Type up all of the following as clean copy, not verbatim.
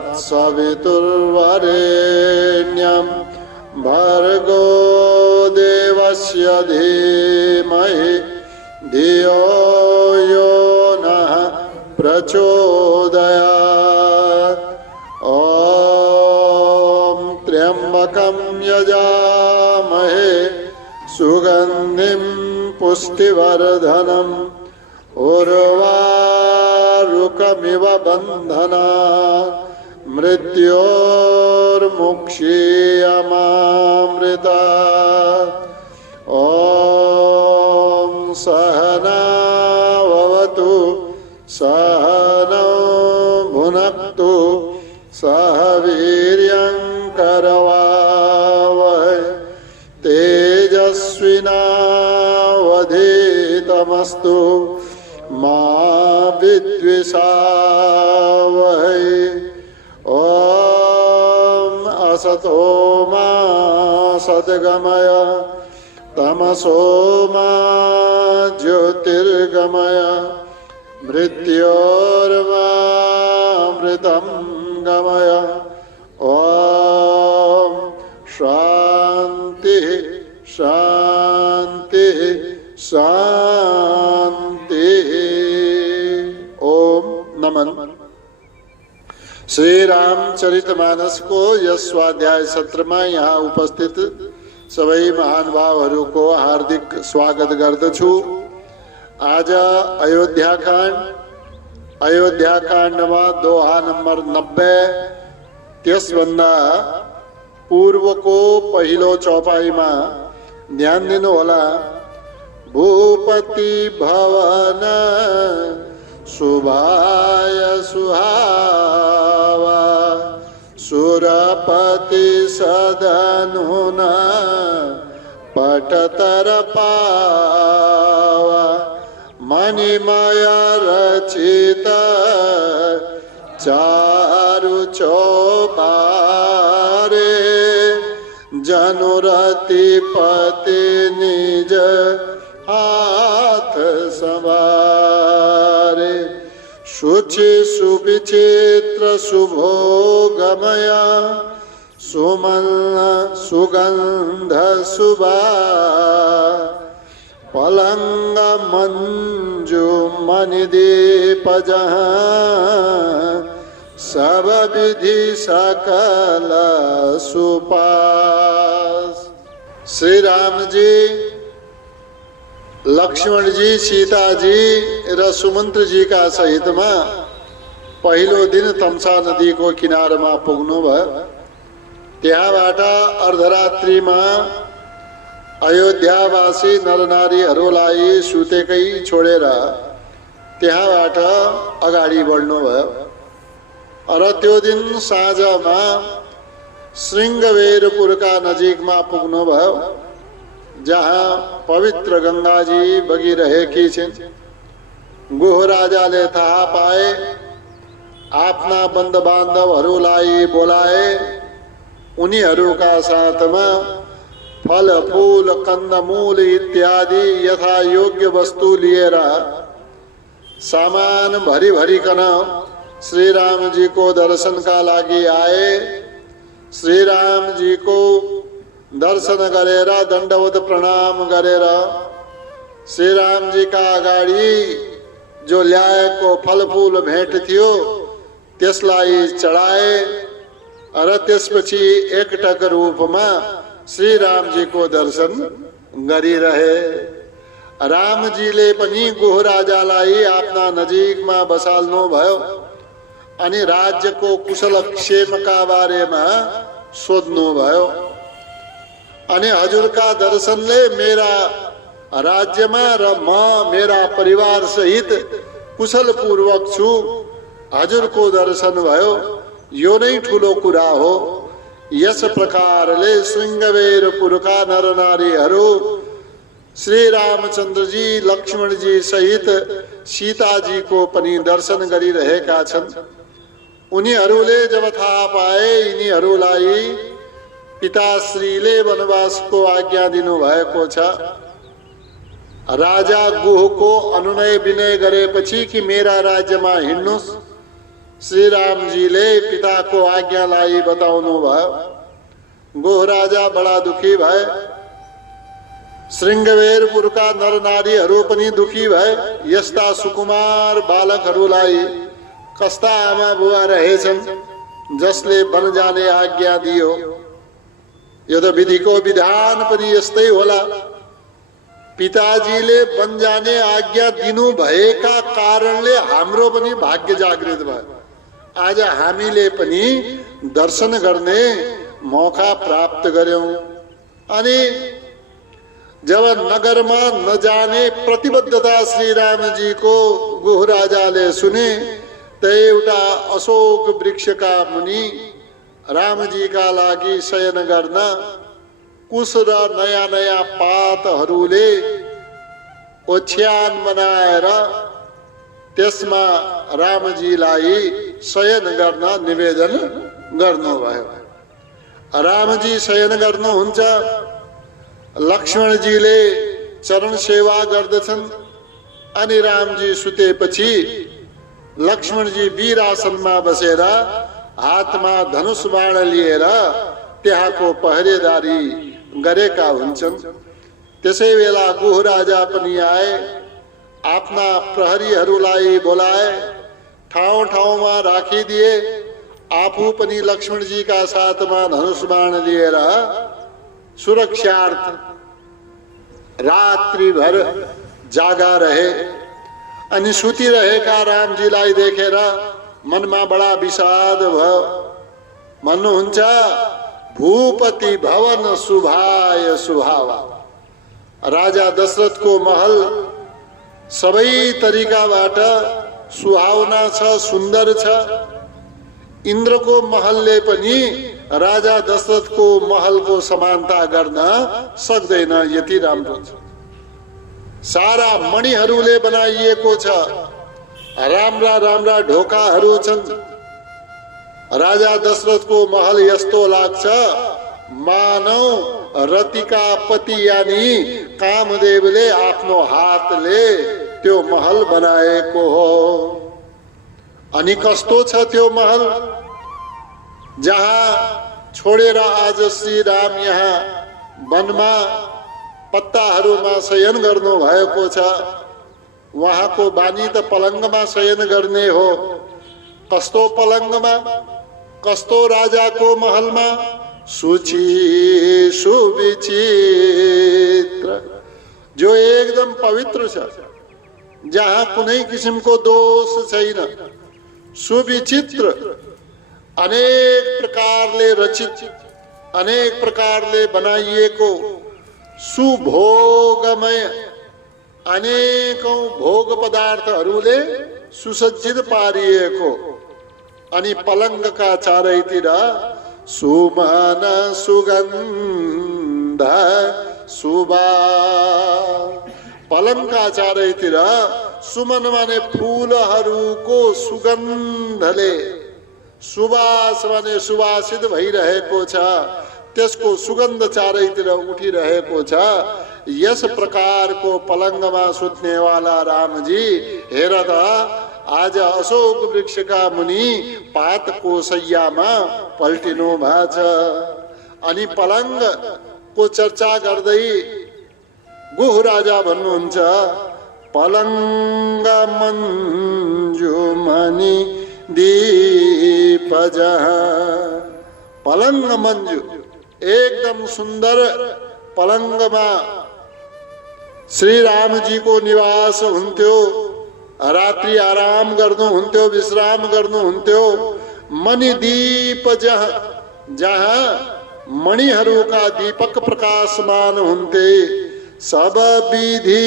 तत्सवितुर्वरेण्यं भर्गो देवस्य धीमहि धियो यो नः प्रचोदयात्। ॐ त्र्यम्बकं यजामहे सुगन्धिं पुष्टिवर्धनम् उर्वारुकमिव बन्धनात् मृत्योर्मुक्षीयमामृतात्। ॐ सहनाववतु सहनौ भुनक्तु सह वीर्यं करवावहै तेजस्विनावधीतमस्तु मा विद्विषावहै। ॐ असतो मा सद्गमय तमसो मा ज्योतिर्गमय मृत्योर्मामृतं गमय। ॐ शांति शांति शांति। ओम नमः। श्री रामचरितमानस को यस स्वाध्याय सत्र में यहाँ उपस्थित सबै महानुभावहरू को हार्दिक स्वागत गर्दछु। आज अयोध्या काण्ड में दोहा नंबर 90 त्यसभन्दा पूर्व को पहिलो चौपाई में ध्यान दिनु होला। भूपति भवन शुभाय सुहावा सुरपति सदनुन पटतर पावा मणिमय रचित चारु चौबारे जनुरति पति निज हाथ संवारे। शुचि सुविचित्र शुभोगमय सुमन सुगंध सुभा पलंग मंजु मणिदीप जहाँ सब विधि सकल सुपास। श्री राम जी, लक्ष्मण जी, सीता जी र सुमंत्र जी का सहित में पहिलो दिन तमसा नदी को किनार में पुग्नु भयो। त्यहाँबाट अर्धरात्रि में अयोध्यावासी नरनारीहरूलाई सुतेकै छोडेर त्यहाँबाट अगाडि बढ्नु भयो। र त्यो दिन साँझमा श्रृंगवेरपुर का नजिक में पुग्नु भयो, जहाँ पवित्र गंगा जी बगिरहेकी छिन्। गुह राजाले थाहा पाए, आफ्ना बन्द बान्धवहरूलाई बोलाए। उनीहरूका साथमा फल फूल कंदमूल इत्यादि यथा योग्य वस्तु लिएर सामान भरी भरिकन श्री राम जी को दर्शन का लागि आए। श्री राम जी को दर्शन गरेर दण्डवत प्रणाम गरेर श्री राम जी का अगाडि जो ल्याएको फलफूल भेट थियो त्यसलाई चढाए र त्यसपछि एकटक रूपमा श्री राम जी को दर्शन गरिरहे। राम जीले पनि गुह राजालाई आफ्ना नजिकमा बसाल्नु भयो अनि राज्यको कुशल क्षेमका बारेमा सोध्नु भयो। अनि हजुरका दर्शनले मेरा राज्यमा र म मेरा परिवार सहित कुशल पूर्वक छु। हजुरको दर्शन भयो, यो नै ठूलो कुरा हो। यस प्रकारले श्रृंगवेरपुरका नरनारीहरू श्री रामचंद्र जी, लक्ष्मण जी सहित सीता जी को पनि दर्शन गरिरहेका छन्। उनीहरूले जब थाहा पाए यिनीहरूलाई पिताश्रीले वनवासको आज्ञा दिनु भएको छ, राजा गुह को अनुनय विनय गरेपछि कि मेरा राज्यमा हिँड्नुस् श्री रामजीले पिताको आज्ञालाई बताउनु भयो। गोह राजा बडा दुखी भए। श्रृंगवेरपुरका नरनारीहरू पनि दुखी भए। यस्ता सुकुमार बालकहरूलाई कस्ता आमा बुवा रहेछन् जसले वन जाने आज्ञा दियो। यो त विधिको विधान पनि यस्तै होला। पिताजीले वन जाने आज्ञा दिनु भएका कारणले हाम्रो पनि भाग्य जागृत भयो। आज हामीले पनि दर्शन गर्ने मौका प्राप्त गर्यौं। अनि जब नगरमा नजाने प्रतिबद्धता श्री रामजीको गोह राजाले सुने त एउटा अशोक वृक्षका मुनि रामजीका लागि शयन गर्न कुश र नयाँ नयाँ पातहरूले ओछ्यान बनाएर त्यसमा रामजीलाई शयन गर्न निवेदन गर्नुभयो। रामजी शयन गर्नुहुन्छ। लक्ष्मणजीले चरण सेवा गर्दछन्। अनि रामजी सुतेपछि लक्ष्मणजी वीरासनमा बसेर हातमा धनुष बाण लिएर त्यहाँको पहरेदारी गरेका हुन्छन्। त्यसै बेला गोह राजा पनि आए। आफ्ना प्रहरीहरूलाई बोलाए, ठाउँ ठाउँमा राखिदिए। आफू पनि लक्ष्मणजीका साथमा धनुष बाण लिएर सुरक्षार्थ रात्रिभर जागा रहे। अनि सुतिरहेका रामजीलाई देखेर मनमा बडा विषाद भयो। भन्नुहुन्छ, भूपति भवन शुभाय शुभावा। राजा दशरथको महल सबै तरिकाबाट सुहावना छ, सुन्दर छ। इन्द्रको महलले पनि राजा दशरथको महलको समानता गर्न सक्दैन, यति राम्रो छ। सारा मणिहरूले बनाइएको छ। राम्रा राम्रा ढोकाहरू छन्। राजा दशरथको महल यस्तो लाग्छ मानव रतिका पति यानी कामदेवले आफ्नो हातले त्यो महल बनाएको हो। अनि कस्तो छ त्यो महल, जहाँ छोडेर आज श्री राम यहाँ वनमा पत्ताहरूमा शयन गर्नु भएको छ। उहाँको बानी त पलङ्गमा शयन गर्ने हो। कस्तो पलङ्गमा, कस्तो राजाको महलमा, सुचि सुविचित्र, जो एकदम पवित्र छ, जहाँ कुनै किसिमको दोष छैन। सुविचित्र, अनेक प्रकारले रचित, अनेक प्रकारले बनाइएको, सुभोगमय, अनेकौं भोग पदार्थहरूले सुसज्जित पारिएको। अनि पलङ्गका चारैतिर सुमन सुगन्ध सुबा। पलङ्गका चारैतिर सुमन माने फूलहरूको सुगन्धले, सुवास माने सुवासित भइरहेको छ, त्यसको सुगन्ध चारैतिर उठिरहेको छ। यस प्रकारको पलङ्गमा सुत्नेवाला रामजी हेर त आज अशोक वृक्षका मुनि पातको शय्यामा पल्टिनु भएको छ। अनि पलङ्गको चर्चा गर्दै गोह राजा भन्नुहुन्छ, पलङ्ग मञ्जुमणि दीप जहाँ। पलङ्ग मञ्जु, एकदम सुन्दर पलङ्गमा श्री रामजीको निवास हुन्थ्यो। रात्रि आराम गर्नुहुन्थ्यो, विश्राम गर्नुहुन्थ्यो। मणिदीप जहाँ, जहाँ मणिहरूका दीपक प्रकाशमान हुन्थे। सब विधि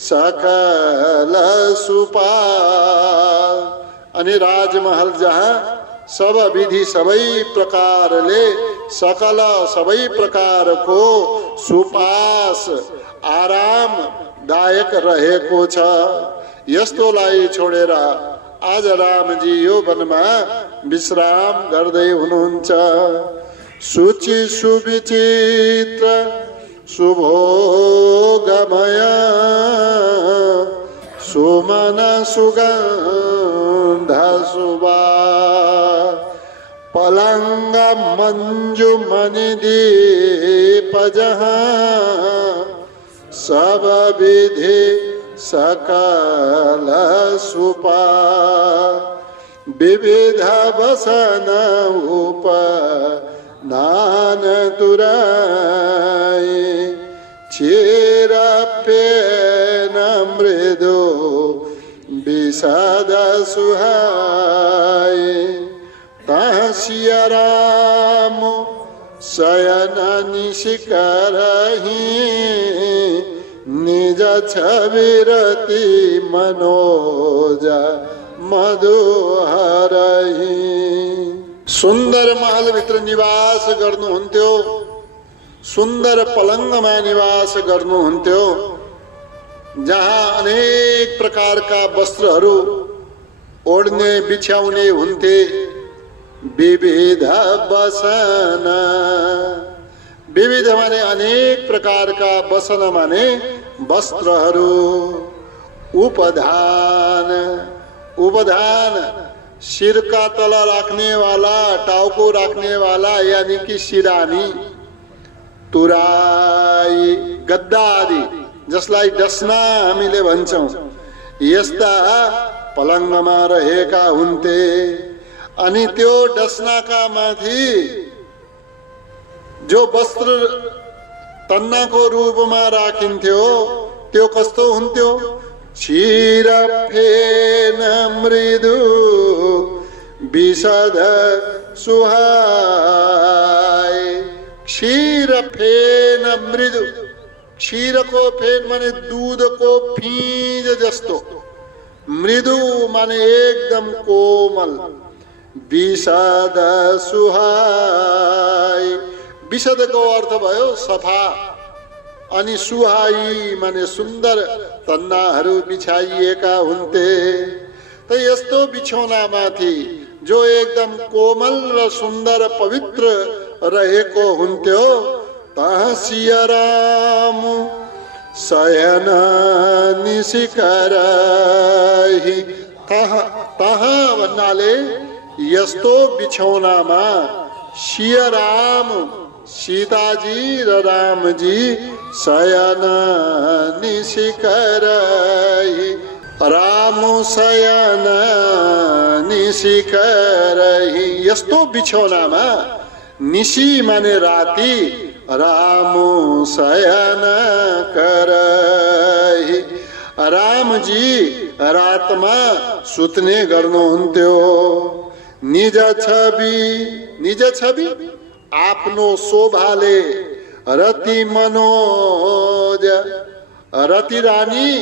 सकल सुपा। अनि राजमहल जहाँ सब विधि सबै प्रकारले, सकल सबै प्रकारको सुपास आरामदायक रहेको छ। यस्तोलाई छोडेर आज रामजी यो वनमा विश्राम गर्दै हुनुहुन्छ। सुचि सुविचित्र सुभोगमय सुमन सुगन्ध सुबा पलंग मंजु मणि दीप जहाँ सब विधि सकल सुपा विविध बसन उप नान तुराई क्षीर पेन मृदु विषद सुहाई तहसिया राम शयन निशिकरहि निज छविरति मनोज मधुहरहि। सुन्दर महलभित्र निवास गर्नुहुन्थ्यो, सुन्दर पलङ्गमा निवास गर्नुहुन्थ्यो, जहाँ अनेक प्रकारका वस्त्रहरू ओढ्ने बिछ्याउने हुन्थे। विविध बसन, विविध माने अनेक प्रकारका, बसन माने वस्त्रहरू। उपधान, उपधान शिरका तल राख्ने वाला, टाउको राख्ने वाला यानी कि सिरानी। तुराई गद्दा आदि जसलाई डसना हामीले भन्छौं, यस्ता पलङ्गमा रहेका हुन्थे। अनि त्यो डसनाका माथि जो वस्त्र तन्नाको रूपमा राखिन्थ्यो त्यो कस्तो हुन्थ्यो? क्षीर फेन मृदु विषद सुहाई। क्षीर फेन मृदु, क्षीरको फेन माने दूधको फिंज जस्तो, मृदु माने एकदम कोमल। विषद सुहाई, विषदको अर्थ भयो सफा, अनि सुहाई माने सुन्दर तन्नाहरू बिछाइएका हुन्थे। त यस्तो बिछौनामाथि जो एकदम कोमल र सुन्दर पवित्र रहेको हुन्थ्यो, तहसिया राम शयन निशिकरहि। तहाँ भन्नाले यस्तो बिछौनामा सिया राम, सीताजी र रामजी शयन निशिकरहि। राम शयन निशिकरहि, यस्तो बिछौनामा, निशी माने राति, राम शयन करहि। रामजी रातमा सुत्ने गर्नुहुन्थ्यो। निज छवि, निज छवि आफ्नो शोभाले, रति मनोज, रति रानी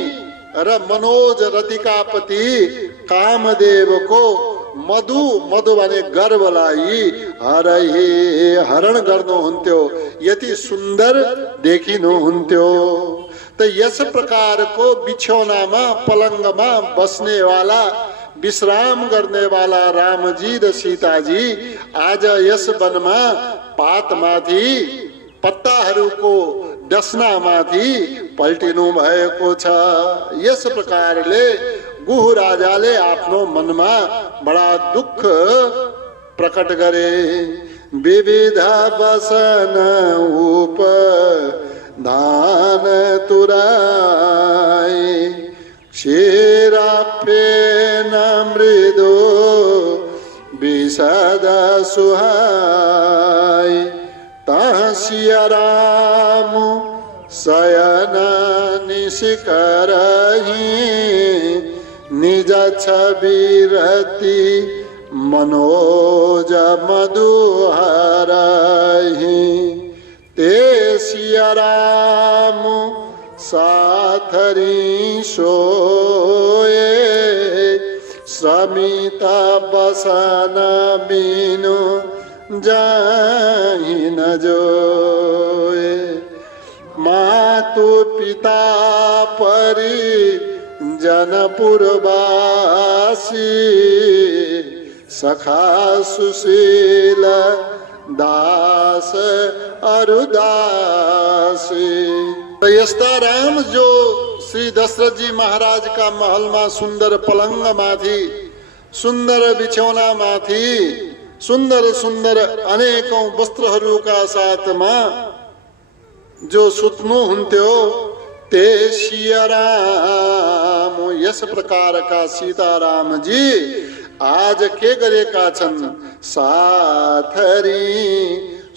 र मनोज रतिका पति कामदेवको मधु, मधु भने गर्वलाई हरहि हरण गर्नुहुन्थ्यो। यति सुन्दर देखिनुहुन्थ्यो। त यस प्रकारको बिछौनामा, पलङ्गमा बस्नेवाला, विश्राम गर्नेवाला रामजी र सीताजी आज यस वनमा पातमाथि, पत्ताहरूको डसनामाथि पल्टिनु भएको छ। यस प्रकारले गुह राजाले आफ्नो मनमा बडा दुःख प्रकट गरे। विविध बसन उप दान तुराई, क्षीर फेन मृदु विषद सुहाई। तहसिया राम शयन निशिकरहि, निज छवि रति मनोज मधुहरहि। ते सिया राम साथरी सोए, श्रमित बसन बिनु जाहि न जोए। मातु पिता परि जनपुरवासी, सखा सुशील दास अरुदासी। यस्ता राम जो श्री दशरथ जी महाराज का महल में सुंदर पलंग माथि सुन्दर बिछौनामाथि सुन्दर सुन्दर अनेकौं वस्त्रहरूका साथमा जो सुत्नुहुन्थ्यो ते सियाराम। यस प्रकारका सीतारामजी आज के गरेका छन्? साथरी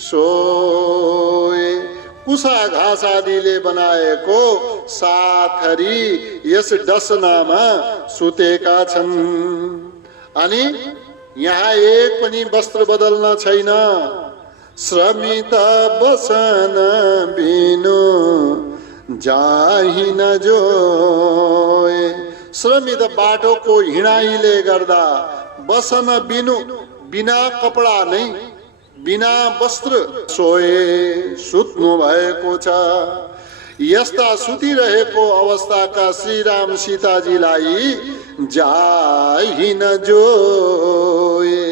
सोए। कुसा घाँस आदिले बनाएको साथरी यस डसनामा सुतेका छन्। अनि यहाँ एक पनि वस्त्र बदल्न छैन। श्रमित बसन बिनु जाहि न जोए। श्रमित बाटोको हिँडाइले गर्दा बसन बिनु बिना कपडा नै बिना वस्त्र सोए सुत्नु भएको छ। यस्ता सुतिरहेको अवस्थाका श्रीराम सीताजीलाई जाहि न जोए।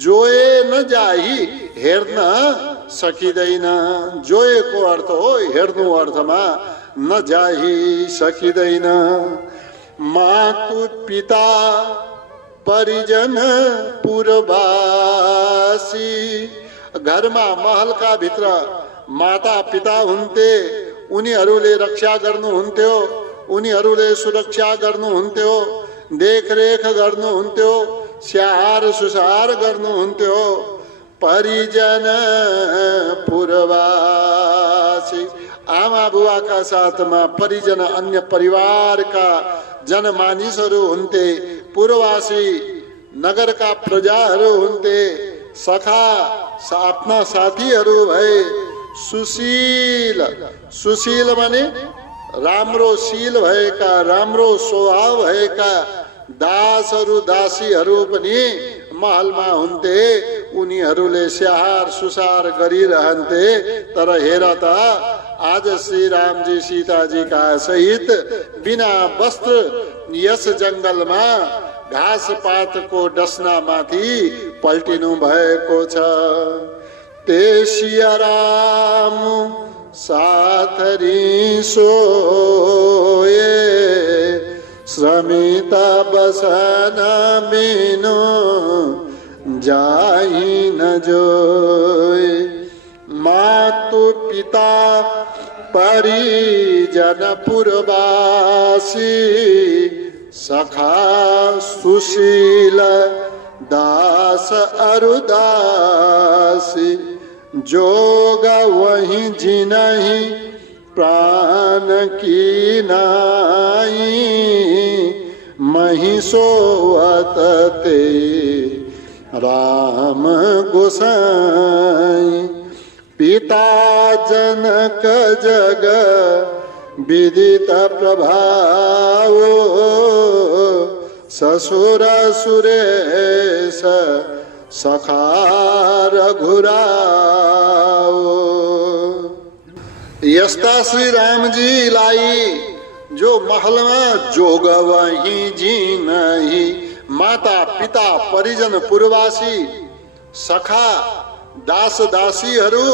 जोए न जाही हेर्न सकिँदैन। जोएको अर्थ हो हेर्नु अर्थमा, न जाही सकिँदैन। मातु पिता परिजन पुरवासी। घरमा महलका भित्र माता पिता हुन्थे, उनीहरूले रक्षा गर्नुहुन्थ्यो, उनीहरूले सुरक्षा गर्नुहुन्थ्यो, देखरेख गर्नुहुन्थ्यो, स्याहार सुसार गर्नुहुन्थ्यो। परिजन पुरवासी। आमा बुवाका साथमा परिजन अन्य परिवारका जनमानिसहरू हुन्थे। पुरवासी नगरका प्रजाहरू हुन्थे। सखा आफ्ना साथीहरू भए। सुशील। सुशील माने राम्रो शील भएका, राम्रो स्वभाव भएका दासहरू दासीहरू पनि महलमा हुन्थे। उनीहरूले स्याहार सुसार गरिरहन्थे। तर हेर त आज श्रीरामजी सीताजीका सहित बिना वस्त्र यस जंगलमा घाँस पातको डसनामाथि पल्टिनु भएको छ। ते सियाराम साथरी सोए। श्रमित बसन बिनु जाहि न जोए। मातु पिता परिजन पुरवासी। सखा सुशील दास अरुदासी। जोग वही जिनहि प्राण की नाई। महिषोवत ते राम गोसाई। पिता जनक जग विदित प्रभाव। ससुर सुरेश सखा रघुराव। यस्ता श्री रामजीलाई जो महलमा जोग वही जिनहि। माता पिता परिजन पुरवासी सखा दास दासीहरू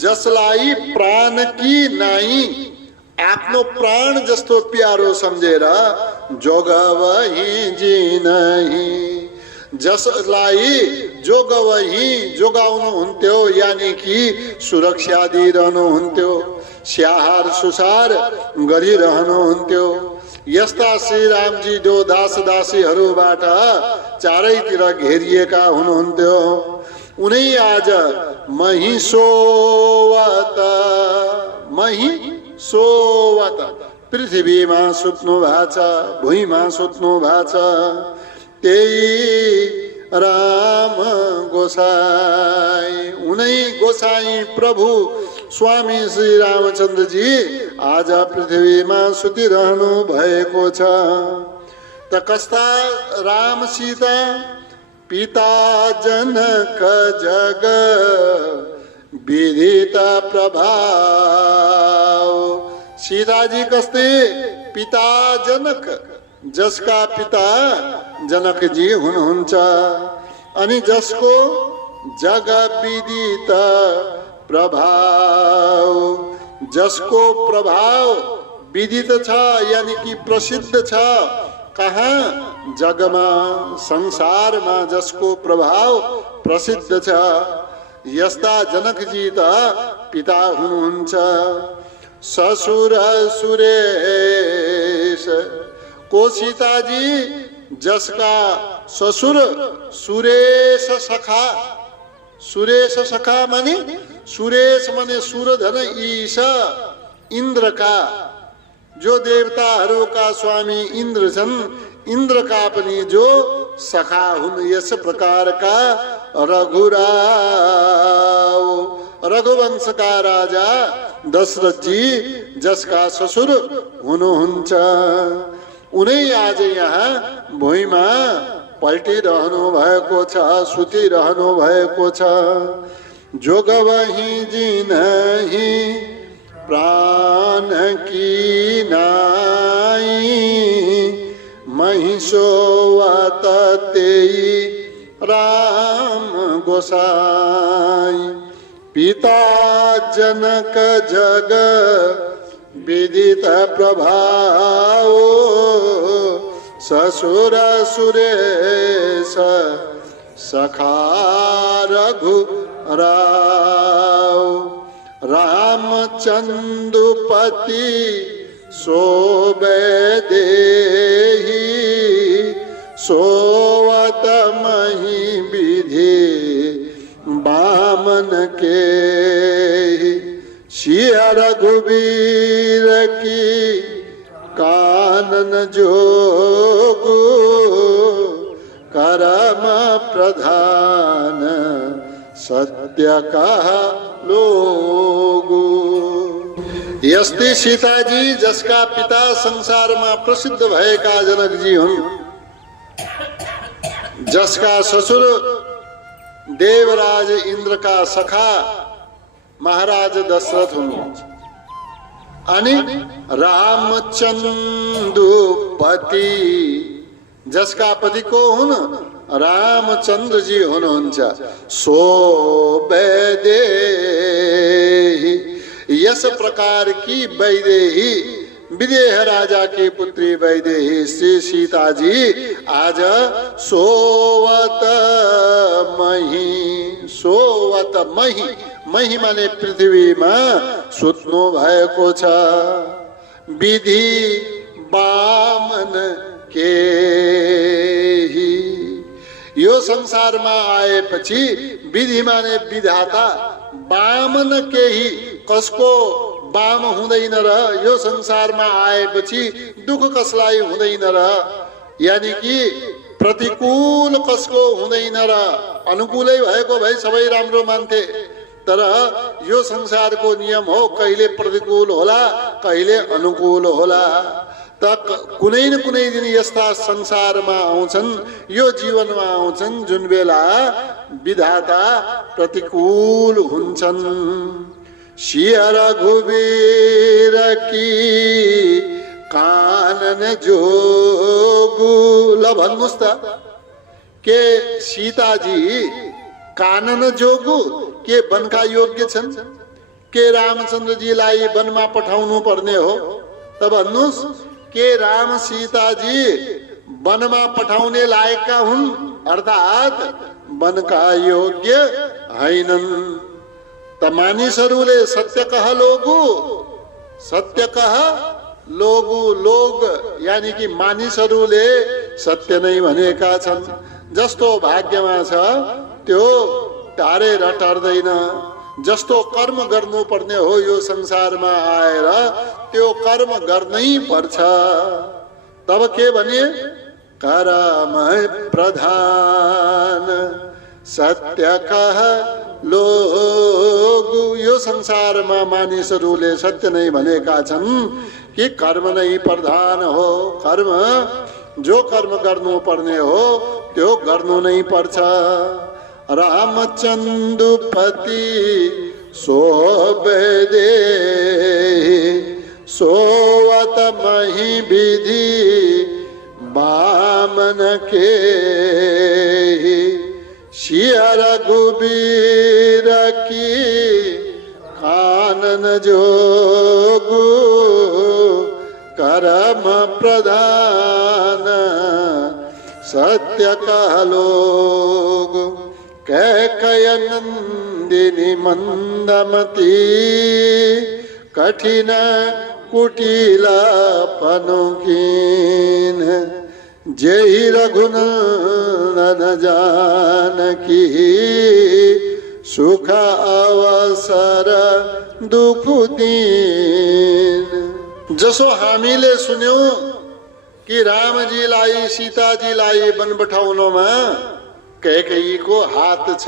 जसलाई प्राण की नाई आफ्नो प्राण जस्तो प्यारो सम्झेर जोग वही जिनहि। जसलाई जोग वही जोगाउनु हुन्थ्यो, यानी कि सुरक्षा दिइरहनुहुन्थ्यो, स्याहार सुसार गरिरहनुहुन्थ्यो। यस्ता श्रीरामजी जो दास दासीहरूबाट चारैतिर घेरिएका हुनुहुन्थ्यो। उनै आज महिषोवत पृथ्वीमा सुत्नु भएको छ, भुइँमा सुत्नु भएको छ। त्यही राम गोसाई। उनै गोसाई प्रभु स्वामी श्री रामचन्द्रजी आज पृथ्वीमा सुतिरहनु भएको छ। त कस्ता राम सीता पिता जनक जग विदित प्रभाव। सीताजी कस्ते पिता जनक, जसका पिता जनकजी हुनुहुन्छ अनि जसको जग विदित प्रभाव, जसको प्रभाव विदित छ यानी कि प्रसिद्ध छ। कहाँ? जगमा संसारमा जसको प्रभाव प्रसिद्ध छ, यस्ता जनकजी त पिता हुनुहुन्छ। ससुर सुरेश को सीताजी, जसका ससुर सुरेश सखा। सुरेश सखा माने, सुरेश माने सूरधन ईश, इंद्र का, जो देवताहरूका स्वामी इंद्र छन्, इंद्र का पनि जो सखा हुन्। यस प्रकारका रघुराव, रघुवंश का राजा दशरथ जी जसका ससुर हुनुहुन्छ, उनै आज यहाँ भुइँमा पल्टिरहनु भएको छ, सुतिरहनु भएको छ। जोगवही जिनहि प्राण की नाई, महिषोवत तेई राम गोसाई। पिता जनक जग विदित प्रभाव, ससुर सुरेश सखा रघुराव। रामचंद्रपति शोभे देहि, सोवत मही विधि बामन के। सिय रघुवीर की कानन जोगु, करम प्रधान सत्य कहा लोगु। यस्ती सीताजी जसका पिता संसारमा प्रसिद्ध भएका जनकजी हुन्, जसका ससुर देवराज इंद्रका सखा महाराज दशरथ हुनुहुन्छ। अनि रामचन्द्र पति, जसका पति को हुन् रामचंद्र जी हुनुहुन्छ। शोभे देहि, यस प्रकार की वैदेही, विदेह राजा की पुत्री वैदेही श्री सीता जी आज सोवत मही, सोवत मही, मही माने पृथ्वीमा सुत्नु भएको छ। विधि बामन केही, यो संसारमा आएपछि विधि माने विधाता, बामन केही, कसको बाम हुँदैन र, यो संसारमा आएपछि दुःख कसलाई हुँदैन र, यानी कि प्रतिकूल कसको हुँदैन र, अनुकूलै भएको भए सबै राम्रो मान्थे। तर यो संसारको नियम हो, कहिले प्रतिकूल होला कहिले अनुकूल होला। त कुनै न कुनै दिन यस्ता संसारमा आउँछन्, यो जीवनमा आउँछन् जुन बेला विधाता प्रतिकूल हुन्छन्। सिय रघुवीर की कानन जोगु, ल भन्नुस् त के सीताजी कानन जोगु, के वनका योग्य छन्, के रामचन्द्रजीलाई वनमा पठाउनु पर्ने हो? त भन्नुस् के राम सीताजी वनमा पठाउने लायकका हुन्, अर्थात वनका योग्य हैनन्। त मानिसहरूले सत्य कह लोगु, सत्य कह लोगु, लोग यानी कि मानिसहरूले सत्य नै भनेका छन्। जस्तो भाग्यमा छ त्यो टारेर टर्दैन। जस्तो कर्म गर्नुपर्ने हो यो संसारमा आएर, त्यो कर्म गर्नै पर्छ। तब के भने कर्म प्रधान सत्य कह लोगु, यो संसारमा मानिसहरूले सत्य नै भनेका छन् कि कर्म नै प्रधान हो। कर्म, जो कर्म गर्नुपर्ने हो त्यो गर्नु नै पर्छ। रामचन्द्र पति शोभे देहि, सोवत मही विधि बामन के। सिय रघुवीर की कानन जोगु, कर्म प्रधान सत्य कह लोग कैकय नंदिनी मंदमती कठिन कुटिला पनुकीन जय रघुनंदन जानकी सुख अवसर दुख दीन। जसो हामीले सुन्यौं कि रामजीलाई सीताजीलाई वन पठाउनमा कैकेयीको हात छ,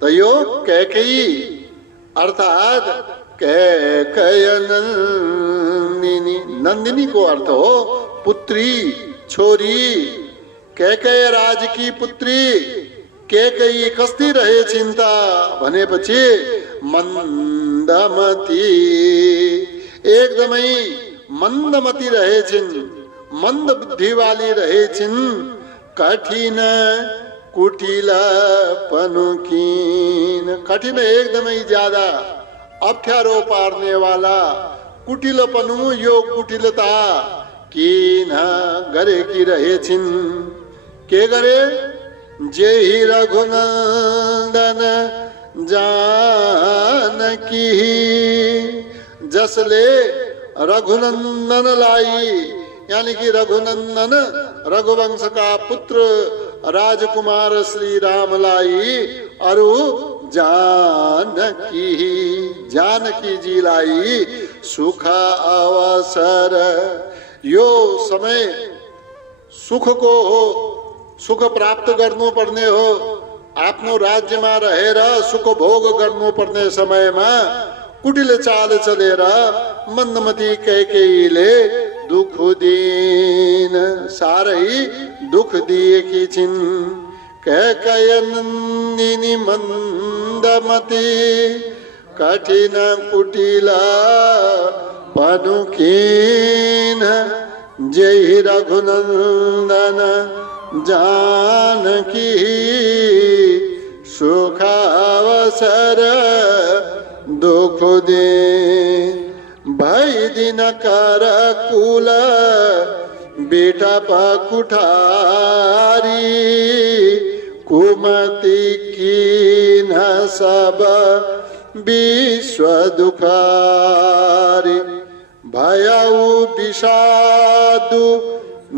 त यो कैकेयी अर्थात कैकय नन्दिनी, नन्दिनी को अर्थ हो पुत्री, छोरी। कैकेय राज की पुत्री कैकेयी कस्ती रहे चिन्ता भनेपछि मन्दमती, एकदमै मन्दमती रहेछिन्, मन्द बुद्धि वाली रहेछिन्। कठिन कुटिल पनुकीन, कठिन एकदमै ज्यादा अप्ठ्यारो पार्ने वाला कुटिलपनु, यो कुटिलता किन गरेकी रहेछिन्। के गरे? जेहि रघुनन्दन जानकी, जसले रघुनन्दनलाई यानी कि रघुनन्दन रघुवंशका पुत्र राजकुमार श्री रामलाई अरु जानकी, जानकी जीलाई सुख अवसर, यो समय सुखको हो, सुख प्राप्त गर्नु पर्ने हो। आफ्नो राज्यमा रहेर सुख भोग गर्नु पर्ने समयमा कुटिल चाल चलेर मन्दमती कैकेयीले दुख दिन, साह्रै दुख दिएकी छिन्। कैकेय नन्दिनी मन्दमती कठिन कुटिल पनुकीन जय रघुनन्दन जानकी सुख अवसर दुख दे। भई दिन कर कुल बिटप कुठारी कुमति कीन सब विश्व दुखारी। भयउ विषादु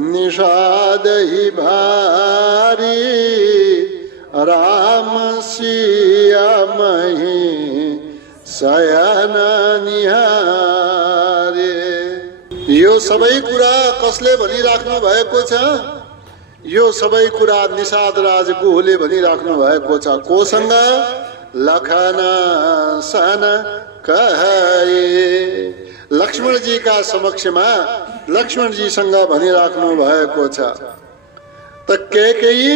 निषाद ही भारी राम सिया मही शयन निहारे। यो सबै कुरा कसले भनिराख्नु भएको छ? यो सबै कुरा निषाद राज गुहुले भनिराख्नु भएको छ। कोसँग? लखन सन कहे, लक्ष्मण जी का समक्षमा लक्ष्मण जी संग भनिराख्नु भएको छ। त कैकेयी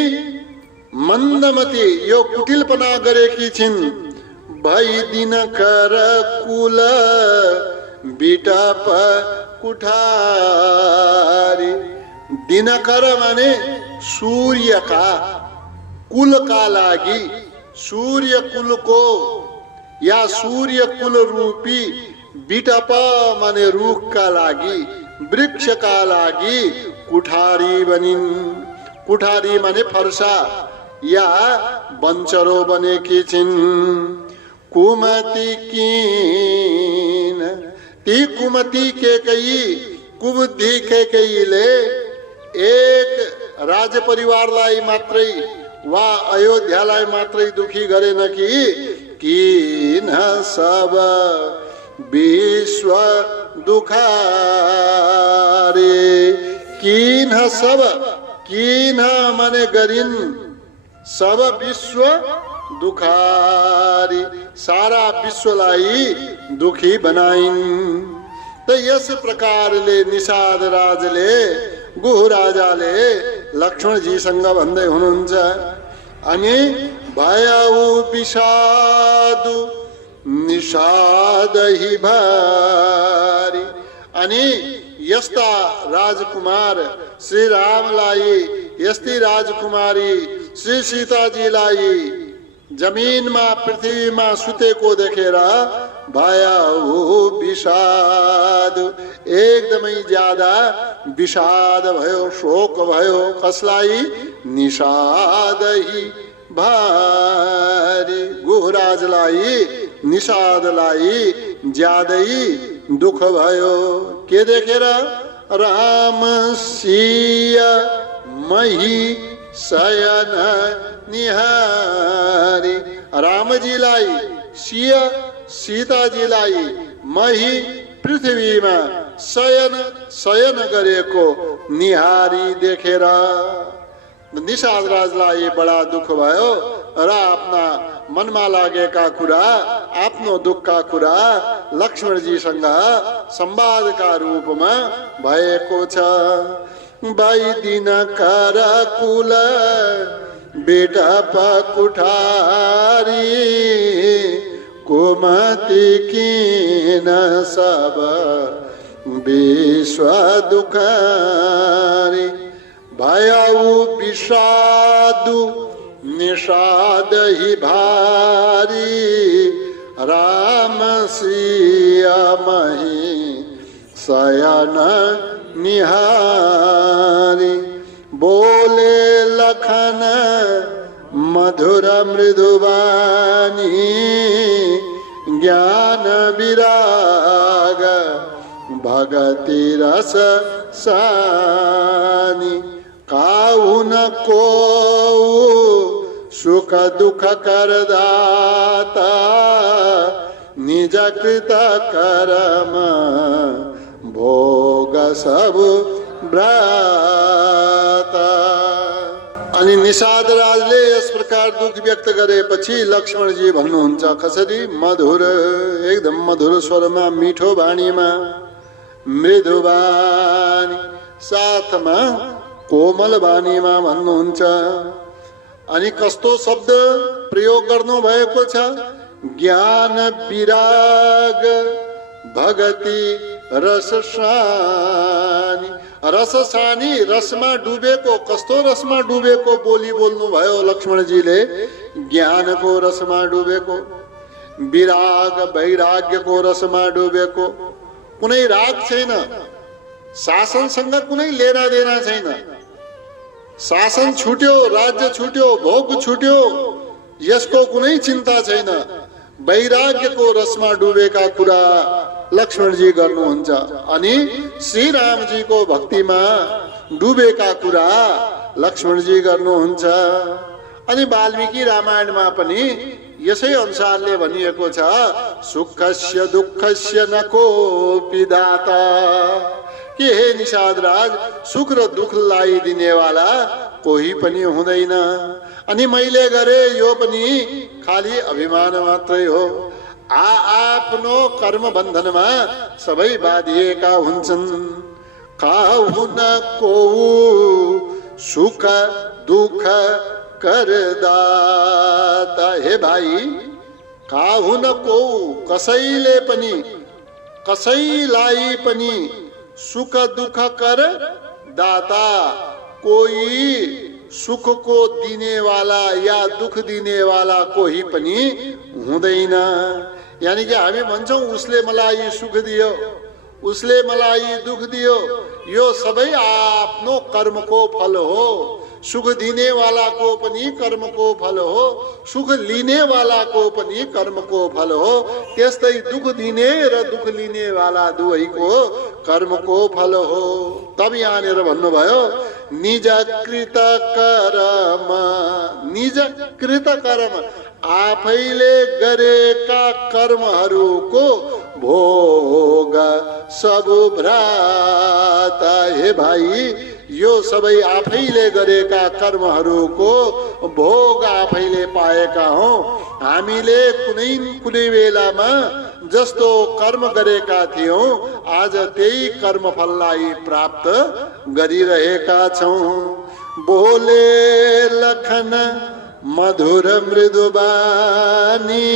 मन्दमती यो कुटिलपना गरेकी छिन्। भई दिन कर कुल बिटप कुठारी। दिनकर माने सूर्यका कुलका लागि, सूर्य कुलको या सूर्य कुल रूपी बिटप माने रुखका लागि, वृक्षका लागि कुठारी बनिन्। कुठारी माने फर्सा या बन्चरो बनेकी छिन्। कुमति कीन, ती कुमति कैकेयी, कुबुद्धि कैकेयीले एक राज परिवारलाई मात्रै वा अयोध्यालाई मात्रै दुखी गरेन कि न सब विश्व दुखारे। किन सब, किन माने गरिन्, सब विश्व दुखारी, सारा विश्वलाई दुखी बनाइन्। त यस प्रकारले निषाद राजले, गुहु राजाले लक्ष्मण जी सँग भन्दै हुनुहुन्छ। अनि भयउ विषादु निषाद ही भारी। अनि यस्ता राजकुमार श्री रामलाई, यस्ती राजकुमारी श्री सीताजीलाई जमिनमा पृथ्वीमा सुतेको देखेर भयो विषाद, एकदमै ज्यादा विषाद भयो, शोक भयो। कसलाई? निषादहि भारी, गुहराजलाई, निषादलाई ज्यादै दुख भयो। के देखेर? राम सिय मही शयन निहारी, रामजीलाई, सिय सीताजीलाई, मही पृथ्वीमा शयन गरेको निहारी देखेर निषाद राजलाई बडा दुख भयो र आफ्ना मनमा लागेका कुरा, आफ्नो दुखका कुरा लक्ष्मणजीसँग संवादका रूपमा भएको छ। बाइदिन करकुल बेटा पकुठारी, कुमति किन सब विश्व दुखारी। भयउ विषादु निषाद ही भारी, राम सिया मही शयन निहारी। बोले लखन मधुर मृदुवानी, ज्ञान विराग भगति रस सानी। काहु न को सुख दुख करदाता, निज कृत कर्म भोग सब भ्राता। अनि निषाद राजले यस प्रकार दुख व्यक्त गरेपछि लक्ष्मणजी भन्नुहुन्छ कसरी? मधुर, एकदम मधुर स्वरमा, मिठो बाणीमा, मृदु बानी, साथमा कोमल बानीमा भन्नुहुन्छ। अनि कस्तो शब्द प्रयोग गर्नु भएको छ? ज्ञान विराग भगति रससानी। रससानी, रसमा डुबेको, कस्तो रसमा डुबेको बोली बोल्नु भयो लक्ष्मणजीले? ज्ञानको रसमा डुबेको, विराग वैराग्यको रसमा डुबेको। कुनै राग छैन, शासनसँग कुनै लेना देना छैन। शासन छुट्यो, राज्य छुट्यो, भोग छुट्यो, यसको कुनै चिन्ता छैन। वैराग्यको रसमा डुबेका कुरा लक्ष्मणजी गर्नुहुन्छ। अनि श्री रामजीको भक्तिमा डुबेका कुरा लक्ष्मणजी गर्नुहुन्छ। अनि वाल्मीकि रामायणमा पनि यसै अनुसारले भनिएको छ, सुखस्य दुःखस्य न कोपि दाता। कि हे निषाद राज, सुख र दुख लाइदिने वाला कोही पनि हुँदैन। अनि मैले गरे यो पनि खाली अभिमान मात्रै हो। आफ्नो कर्म बन्धनमा सबै बाधिएका हुन्छन्। काहु न को सुख दुख करदाता। हे भाइ, काहु न को, कसैले पनि, कसैलाई पनि सुख दुख कर दाता। कोही सुख को दिने वाला या दुख दिने वाला कोही पनि हुँदैन। यानी कि हामी भन्छौं उसले मलाई सुख दियो, उसले मलाई दुख दियो, यो सबै आफ्नो कर्मको फल हो। सुख दिने वालाको पनि कर्मको फल हो, सुख लिने वालाको पनि कर्मको फल हो। त्यस्तै दुख दिने र दुख लिने वाला दुवैको कर्मको फल हो। तब यहाँनिर भन्नुभयो निज कृत कर्म, निज कृत कर्म, आफैले गरेका कर्महरूको भोग सब भ्राता। हे भाइ, यो सबै आफैले गरेका कर्महरूको भोग आफैले पाएका हौं। हामीले कुनै बेलामा जस्तो कर्म गरेका थियौं, आज त्यही कर्मफललाई प्राप्त गरिरहेका छौं। बोले लखन मधुर मृदुबानी,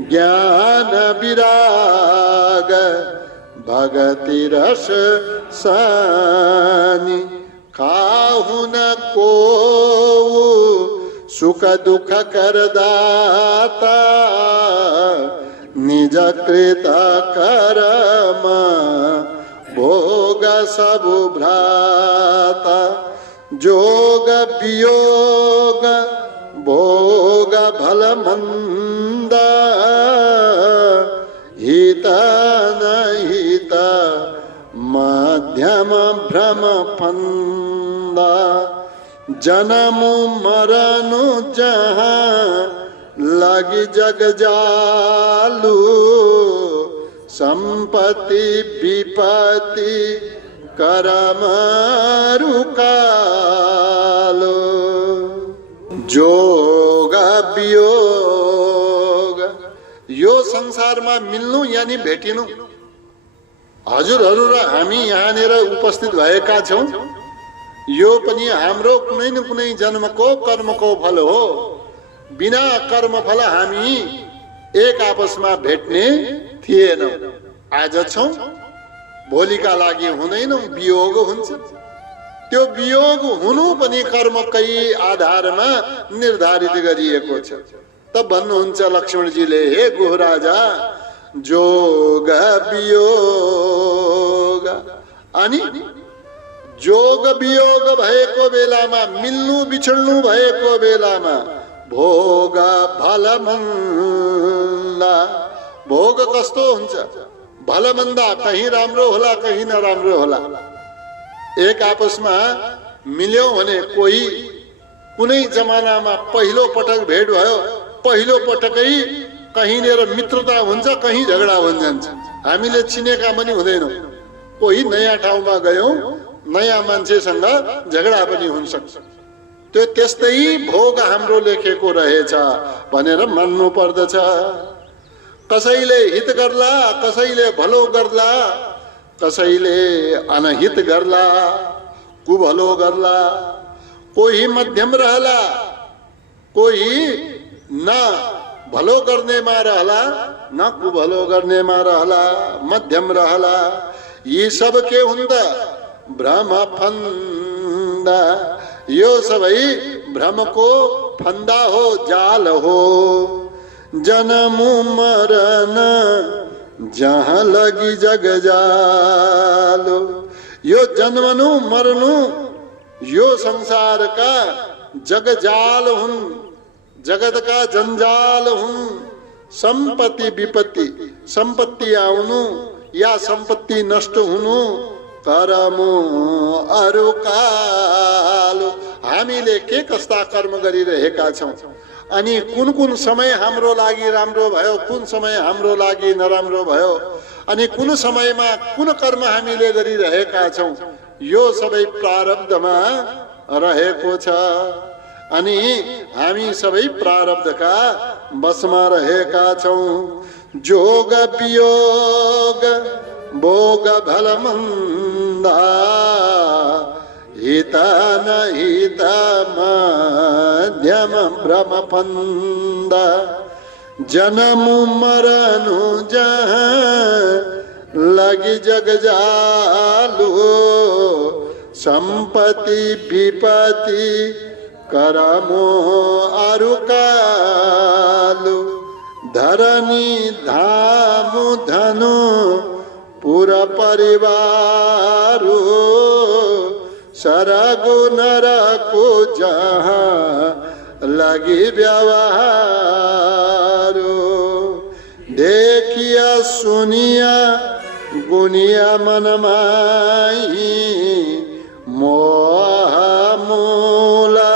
ज्ञान विराग भगति रस सानी। काहु न को सुख दुख करदाता, निज कृत कर्म भोग सब भ्राता जोग वियोग भोग भल मंदा हित नहित मध्यम भ्रम फंदा जन्म मरण जहाँ लगी जग जालू संपत्ति विपत्ति करम रुकालो जोग वियोग यो संसारमा मिल्नु यानी भेटिनु हजुरहरू र हामी यहाँनिर उपस्थित भएका छौं यो पनि हाम्रो कुनै न कुनै जन्मको कर्मको फल हो बिना कर्म फल हामी एक आपसमा भेट्ने थिएनौं आज छौं भोलिका लागि हुँदैनौं वियोग हुन्छ त्यो वियोग हुनु पनि कर्मकै आधारमा निर्धारित गरिएको छ त भन्नुहुन्छ लक्ष्मणजीले हे गुहराजा जोग वियोग अनि जोग वियोग भएको बेलामा मिल्नु बिछड्नु भएको बेलामा भोग भलमन्दा भोग कस्तो हुन्छ भलमन्दा कहीं राम्रो होला कहीं नराम्रो होला एक आपसमा मिल्यो भने कोही कुनै जमानामा पहिलो पटक भेट भयो पहिलो पटकै कहीँनिर मित्रता हुन्छ कहीं झगडा हुन जान्छ हामीले चिनेका पनि हुँदैनौँ कोही नयाँ ठाउँमा गयौं नयाँ मान्छेसँग झगडा पनि हुन सक्छ त्यो त्यस्तै भोग हाम्रो लेखेको रहेछ भनेर मान्नु पर्दछ कसैले हित गर्ला कसैले भलो गर्ला कसैले अनहित गर्ला कुभलो गर्ला कोही मध्यम रहला कोही न भलो गर्नेमा रहला न कुभलो गर्नेमा रहला मध्यम रहला यी सब के हुन् त भ्रम फन्दा यो सबै भ्रमको फन्दा हो जाल हो जन्म मरण जहाँ लगी जग जालो यो जन्मनु मर्नु यो संसारका जग जाल हुन् जगतका जंजाल हुन् संपत्ति विपत्ति संपत्ति आउनु या संपत्ति नष्ट हुनु कर्मो अरुकालो हामीले के कस्ता कर्म गरिरहेका छौं अनि कुन कुन समय हाम्रो लागि राम्रो भयो कुन समय हाम्रो लागि नराम्रो भयो अनि कुन समयमा कुन कर्म हामीले गरिरहेका छौं यो सबै प्रारब्धमा रहेको छ अनि हामी सबै प्रारब्धका बसमा रहेका छौं जोग वियोग भोग भलमन्दा हित नहित मध्यम भ्रम फन्दा जन्म मरण जहाँ लगी जग जालू संपत्ति विपत्ति करमो अरुकालु धरनी धाम धनु पूरा परिवारो सरगु नरको जहाँ लगी व्यवहारो देखिया सुनिया गुनिया मनमाई मोह मूला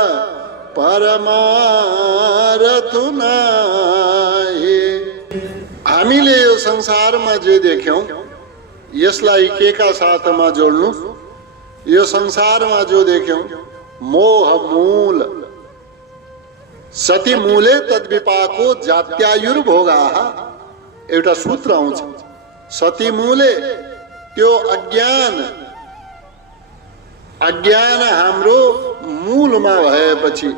परमारथ नाही हामीले यो संसारमा जे देख्यौं यसलाई केका साथमा जोड्नु यो संसारमा जो देख्यौं मोह मूल सती मूले तद्विपाको जात्यायुर्भोगाः एउटा सूत्र आउँछ सती मूले त्यो अज्ञान हाम्रो मूलमा भएपछि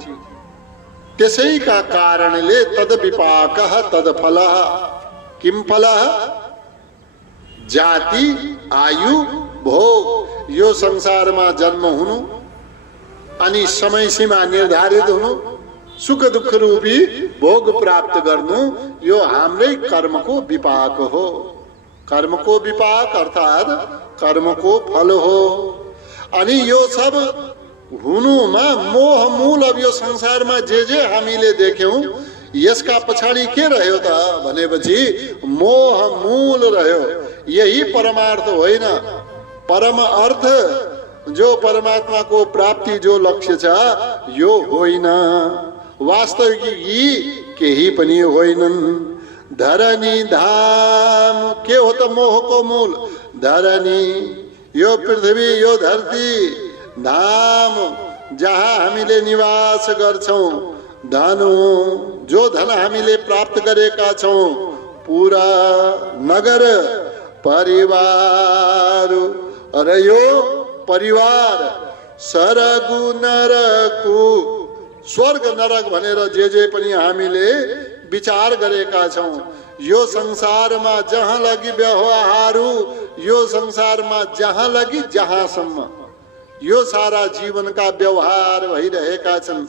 त्यसैका कारणले तद्विपाकः तद्फलः किम फलः जाति आयु भोग यो संसारमा जन्म हुनु अनि समय सीमा निर्धारित हुनु सुख दुख रूपी भोग प्राप्त गर्नु यो हाम्रै कर्मको विपाक हो। कर्मको विपाक अर्थात कर्मको फल हो। अनि यो सब हुनुमा मोह मूल। अब यो संसारमा जे हामीले देख्यौं यसका पछाडि के रह्यो त भनेपछि मोह मूल रह्यो। यही परमार्थ होइन। परम अर्थ जो परमात्मा को प्राप्ति जो लक्ष्य छ यो होइन। वास्तविक यी केही पनि होइनन्। धरनी धाम के हो त मोहको मूल? धरनी यो पृथ्वी यो धरती, धाम जहाँ हामीले निवास गर्छौं, धन जो धन हामीले प्राप्त गरेका छौं, पूरा नगर परिवार र यो परिवार सरगु नरकु स्वर्ग नरक भनेर जे पनि हामीले विचार गरेका छौं, यो संसारमा जहाँ लगी व्यवहारु, यो संसारमा जहाँ लगी जहाँसम्म यो सारा जीवनका व्यवहार भइरहेका छन्।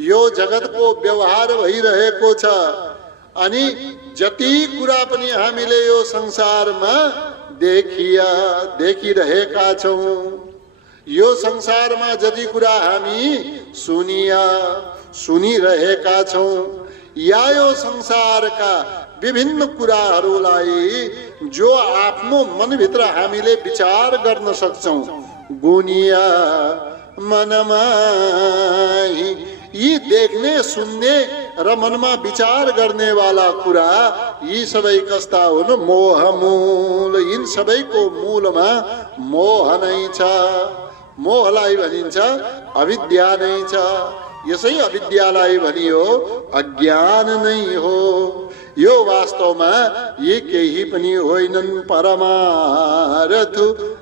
यो जगतको व्यवहार भइरहेको छ। अनि जति कुरा पनि हामीले यो संसारमा देखिरहेका छौं, यो संसारमा जति कुरा हामी सुनिरहेका छौं, या यो संसारका विभिन्न कुराहरूलाई जो आफ्नो मनभित्र हामीले विचार गर्न सक्छौं, गुनिया मनमा यी देख्ने सुन्ने र मनमा विचार गर्ने वाला कुरा यी सबै कस्ता हुन्? मोह मूल। यिन सबैको मूलमा मोह नै छ। मोहलाई भनिन्छ अविद्या नै छ। यसै अविद्यालाई भनियो अज्ञान नै हो। यो वास्तवमा यी केही पनि होइनन्, परमार्थ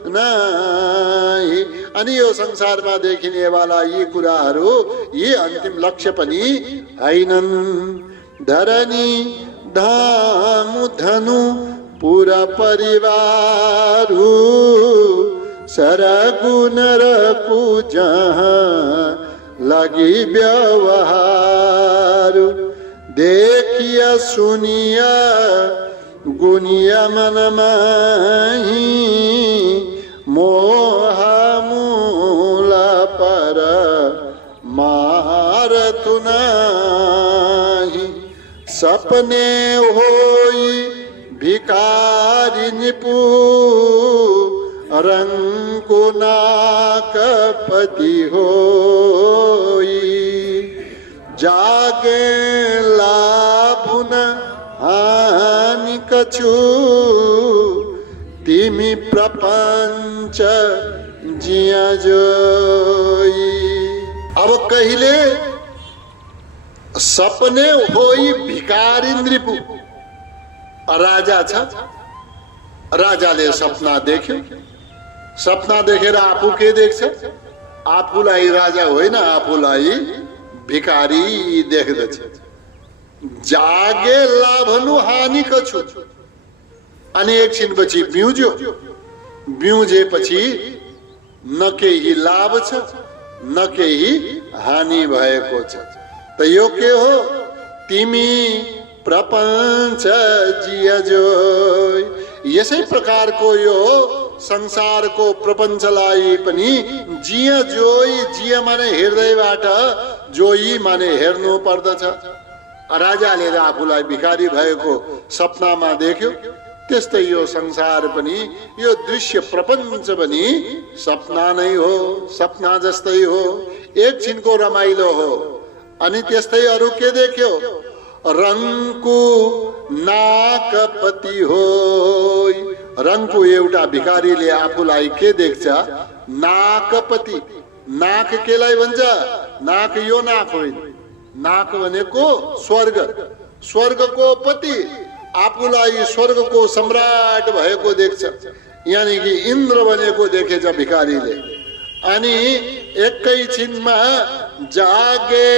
नै। अनि यो संसारमा देखिने वाला यी कुराहरू यी अन्तिम लक्ष्य पनि हैनन्। धरनी धाम धनु पूरा परिवार सरगु नरकु जहाँ लगी व्यवहार, देखिया सुनिया गुनिया मनमा मोह मूल पर मारतु नाही। सपने होई भिखारी निपु रंगु नाकपति होई। जागे लाभ न हानि कछु तिमी प्रपंच जिया जोई। अब कहिले सपने होई भिखारी नृपु। राजा छ, राजाले सपना देख्यो। सपना देखेर आफू के देख्छ? आफूलाई राजा होइन, आफूलाई भिखारी देख्दछ। जागे लाभनु हानि कछु। अनि एकछिनपछि बिउज्यो। बिउजेपछि न केही लाभ छ न केही हानि भएको छ। त यो के हो? तिमी प्रपञ्च जियजो। यसै प्रकारको यो संसारको प्रपञ्चलाई पनि जिय जोई। जिय माने हृदयबाट, जोई माने हेर्नु पर्दछ। राजाले आफूलाई भिखारी भएको सपनामा देख्यो। त्यस्तै यो संसार पनि, यो दृश्य प्रपञ्च पनि सपना नै हो, सपना जस्तै हो, एकछिनको रमाइलो हो। अनि त्यस्तै अरू के देख्यो? रंगको नाकपति हो। रंगको एउटा भिखारीले आफूलाई के देख्छ? नाकपति। नाक केलाई भन्छ? नाक यो नाक होइन। नाक भनेको स्वर्ग, स्वर्गको पति। आफूलाई स्वर्गको सम्राट भएको देख्छ, यानी कि इन्द्र बनेको देखेछ भिखारीले। अनि एकैछिनमा जागे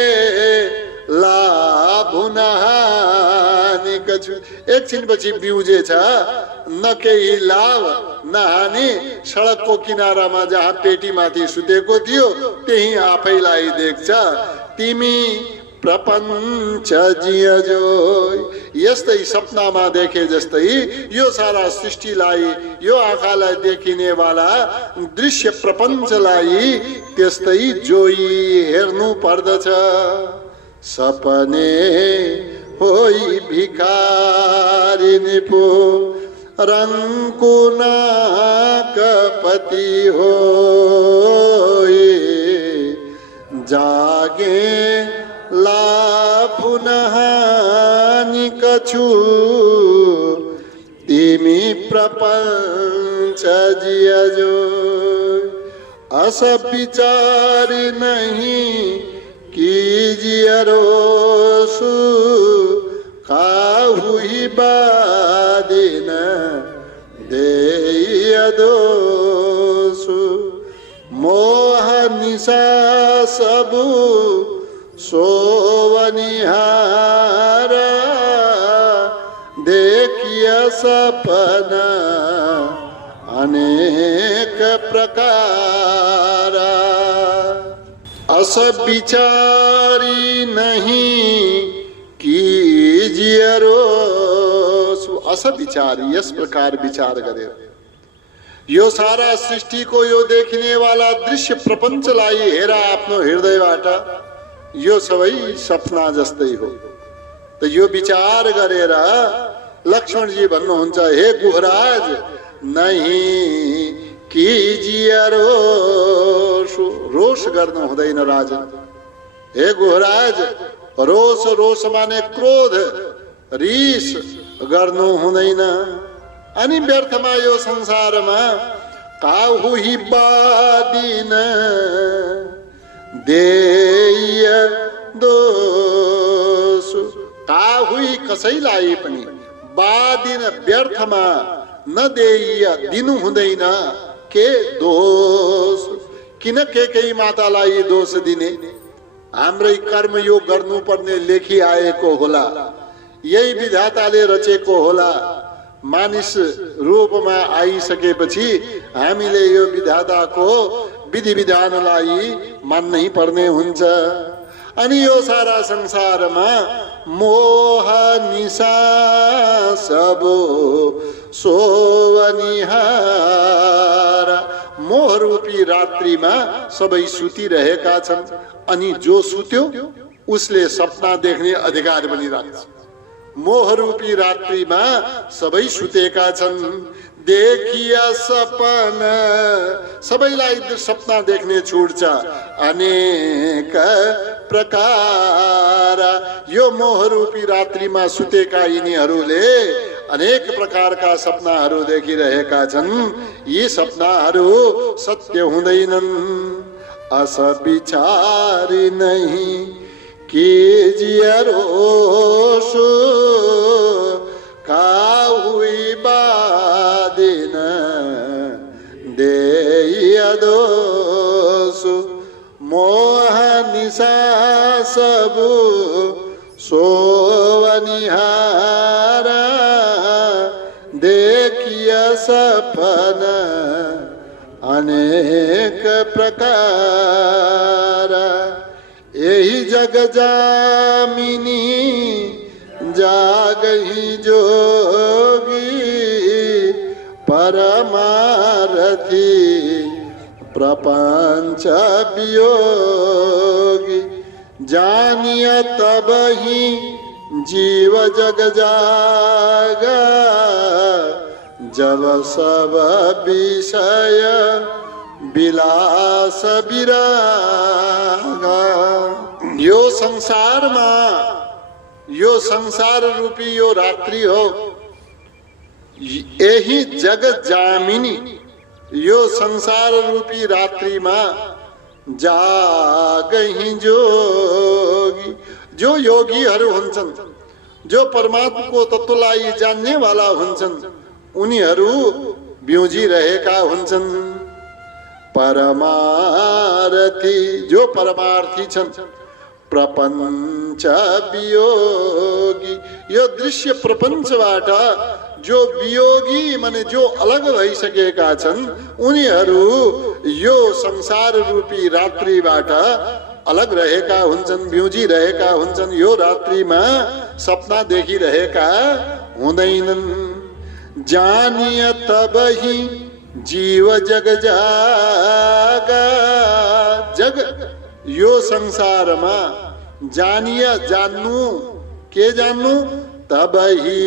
लाभ नहानि कछु। एकछिनपछि बिउजेछ, न केही लाभ न हानि। सडकको किनारामा जहाँ पेटीमाथि सुतेको थियो त्यही आफैलाई देख्छ। तिमी प्रपञ्च जियजो। यस्तै सपनामा देखे जस्तै यो सारा सृष्टिलाई, यो आँखालाई देखिनेवाला दृश्य प्रपञ्चलाई त्यस्तै जोई हेर्नु पर्दछ। सपने होई भिखारी निपो रङ्को नाकपति होई। जागे ला पुनः निकछु तिमी प्रपञ्च जियजो। अस विचारी नहीं कीजिए रोसु काहु ही बादिन देय दोसु। मोह निशा सबु सोवनिहारा देखिया सपना अनेक प्रकारा। अस विचारी नहीं कीजिए रोसु। अस विचारी यस प्रकार विचार करे। यो सारा सृष्टि को यो देखने वाला दृश्य प्रपञ्चलाई हेरा आफ्नो हृदयबाट। यो सबै सपना जस्तै हो। त यो विचार गरेर लक्ष्मणजी भन्नुहुन्छ, हे गुहराज नहीं कीजिए रोष। रोष गर्नु हुँदैन राजन। हे गुहराज, रोष, रोष माने क्रोध, रिस गर्नु हुँदैन। अनि व्यर्थमा यो संसारमा काहु ही बादिन देय दोसु। काहु कसैलाई पनि बादिन व्यर्थमा नदेय दिनु हुँदैन। के दोष? किन के मातालाई दोष दिने? हाम्रै कर्म यो गर्नुपर्ने लेखी आएको होला, यही विधाताले रचेको होला। मानिस रूपमा आइसकेपछि हामीले यो विधाताको विधि विधानलाई मान्नै पर्ने हुन्छ। अनि यो सारा संसारमा मोह निशा सबो सोवनिहारा। मोह रूपी रात्रिमा सबै सुतिरहेका छन्। अनि जो सुत्यो उसले सपना देख्ने अधिकार पनि राख्छ। मोहरूपी रात्रिमा सबै सुतेका छन्। देखिया सपना, सबैलाई सपना देख्ने छुट छ अनेक प्रकार। यो मोहरूपी रात्रिमा सुतेका यिनीहरूले अनेक प्रकारका सपनाहरू देखिरहेका छन्। यी सपनाहरू सत्य हुँदैनन्। अस विचारी नहीं कीजिए रोसु काहुई बादिन देय दोसु। मोह निशा सबु सोवनिहारा देखिया सपना अनेक प्रकार। यही जग जामिनी जागही जोगी परमारथी प्रपंच वियोगी। जानिय तब ही जीव जग जागा जब सब विषय विलास विरागा। यो संसारमा यो संसार रूपी यो रात्रि हो। यही जग जामिनी यो संसार रूपी रात्रिमा जागही जोगी। जो योगीहरू हुन्छन्, जो परमात्माको तत्त्वलाई जान्ने वाला हुन्छन्, उनीहरू ब्युजी रहेका हुन्छन्। परमार्थी जो परमार्थी छन्, प्रपंच वियोगी यो दृश्य प्रपंचबाट जो वियोगी माने जो अलग भइसकेका छन्, उनीहरू यो संसार रूपी रात्रिबाट अलग रहेका हुन्छन्, ब्युजी रहेका हुन्छन्, यो रात्रिमा सपना देखिरहेका हुँदैनन्। जानिय तबही जीव जग जागा, जग यो संसारमा जानिय जान्नु, के जान्नु, तबही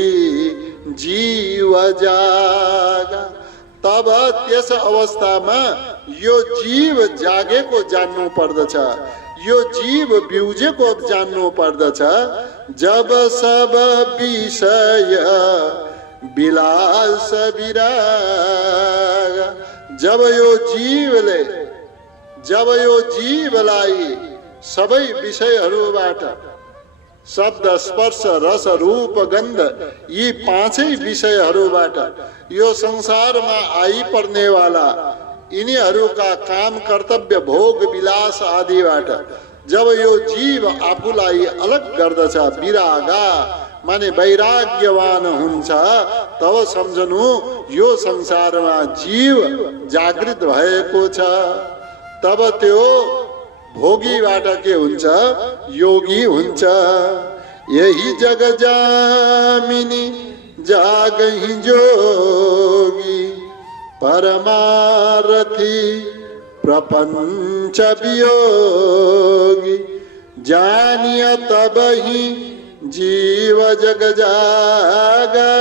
जीव जागा, तब त्यस अवस्थामा यो जीव जागेको जान्नु पर्दछ, यो जीव बिउजेको जान्नु पर्दछ। जब सब विषय विलास विराग, जब यो जीवलाई सबै विषयहरूबाट, शब्द स्पर्श रस रूप गन्ध, यी पाँचै विषयहरूबाट, यो संसारमा आइपर्नेवाला यिनीहरूका काम कर्तव्य भोग विलास आदिबाट जब यो जीव आफूलाई अलग गर्दछ, विरागा माने वैराग्यवान हुन्छ, तब सम्झनु यो संसारमा जीव जागृत भएको छ। तब त्यो भोगीबाट के हुन्छ, योगी हुन्छ। यही जग जामिनी जागहि जोगी, परमारथी प्रपंच वियोगी। जानिय तबहि जीव जग जागा,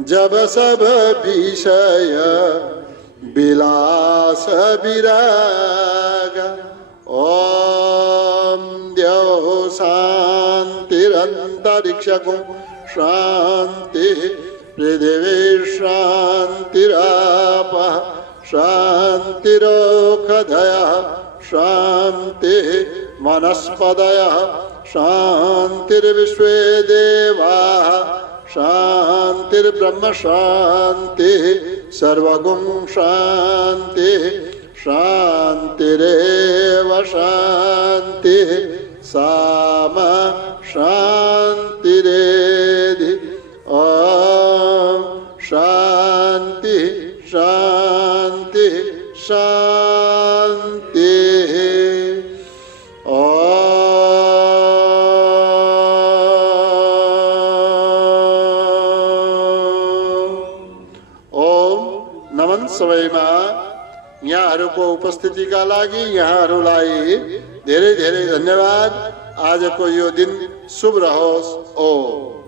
जब सब विषय विलास विरागा। ओम द्यौ शांतिरंतरिक्षगुं शांति, पृथिवी शांतिरापः शांतिरोषधयः शांति, वनस्पतयः शांतिर्विश्वे देवाः शांतिर्ब्रह्म शांति, सर्वगुं शांति, शांतिरेव शांति, सामा शांतिरेधि। ओम शांति शांति शांति। नमन सबैमा यहाँहरूको उपस्थितिका लागि यहाँहरूलाई धेरै धेरै धन्यवाद। आजको यो दिन शुभ रहोस्। ओम।